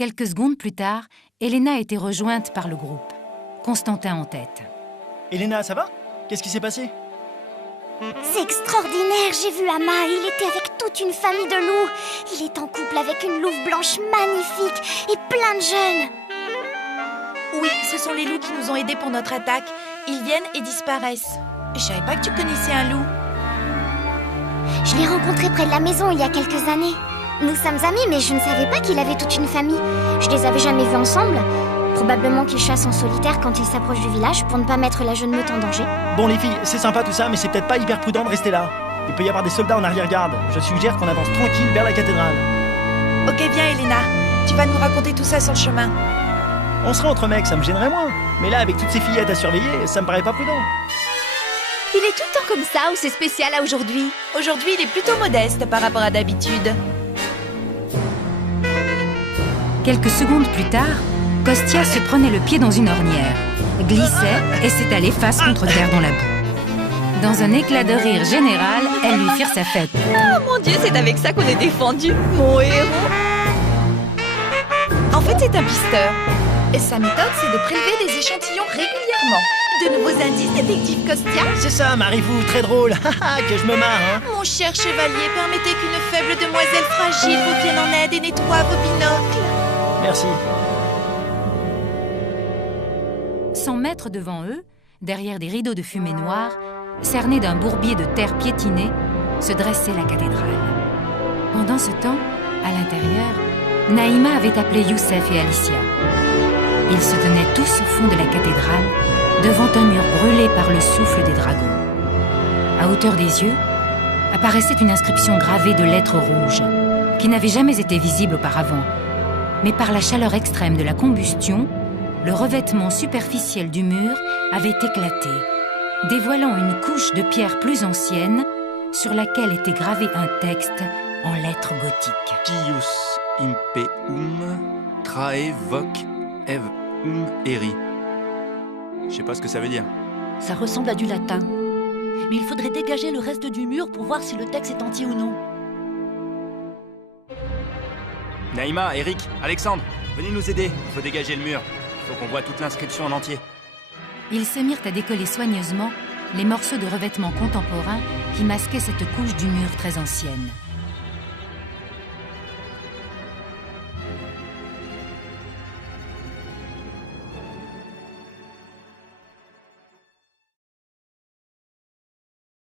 Quelques secondes plus tard, Elena était rejointe par le groupe, Constantin en tête. Elena, ça va? Qu'est-ce qui s'est passé? C'est extraordinaire, j'ai vu Ama, il était avec toute une famille de loups. Il est en couple avec une louve blanche magnifique et plein de jeunes. Oui, ce sont les loups qui nous ont aidés pour notre attaque. Ils viennent et disparaissent. Je savais pas que tu connaissais un loup. Je l'ai rencontré près de la maison il y a quelques années. Nous sommes amis, mais je ne savais pas qu'il avait toute une famille. Je les avais jamais vus ensemble. Probablement qu'il chasse en solitaire quand il s'approche du village pour ne pas mettre la jeune meute en danger. Bon les filles, c'est sympa tout ça, mais c'est peut-être pas hyper prudent de rester là. Il peut y avoir des soldats en arrière-garde. Je suggère qu'on avance tranquille vers la cathédrale. Ok, viens Elena. Tu vas nous raconter tout ça sur le chemin. On serait entre mecs, ça me gênerait moins. Mais là, avec toutes ces fillettes à surveiller, ça me paraît pas prudent. Il est tout le temps comme ça ou c'est spécial à aujourd'hui? Aujourd'hui, il est plutôt modeste par rapport à d'habitude. Quelques secondes plus tard, Kostia se prenait le pied dans une ornière, glissait et s'étalait face contre terre dans la boue. Dans un éclat de rire général, elles lui firent sa fête. Oh mon Dieu, c'est avec ça qu'on est défendu, mon héros! En fait, c'est un pisteur. Et sa méthode, c'est de prélever des échantillons régulièrement. De nouveaux indices, détective Kostia? C'est ça, Marivou, très drôle. Haha, que je me marre, hein. Mon cher chevalier, permettez qu'une faible demoiselle fragile vous vienne en aide et nettoie vos binocles. Merci. 100 mètres devant eux, derrière des rideaux de fumée noire, cernés d'un bourbier de terre piétinée, se dressait la cathédrale. Pendant ce temps, à l'intérieur, Naïma avait appelé Youssef et Alicia. Ils se tenaient tous au fond de la cathédrale, devant un mur brûlé par le souffle des dragons. À hauteur des yeux, apparaissait une inscription gravée de lettres rouges, qui n'avait jamais été visible auparavant. Mais par la chaleur extrême de la combustion, le revêtement superficiel du mur avait éclaté, dévoilant une couche de pierre plus ancienne sur laquelle était gravé un texte en lettres gothiques. Pius impeum trae voc ev eri. Je sais pas ce que ça veut dire. Ça ressemble à du latin. Mais il faudrait dégager le reste du mur pour voir si le texte est entier ou non. Naïma, Eric, Alexandre, venez nous aider. Il faut dégager le mur. Il faut qu'on voit toute l'inscription en entier. Ils se mirent à décoller soigneusement les morceaux de revêtement contemporain qui masquaient cette couche du mur très ancienne.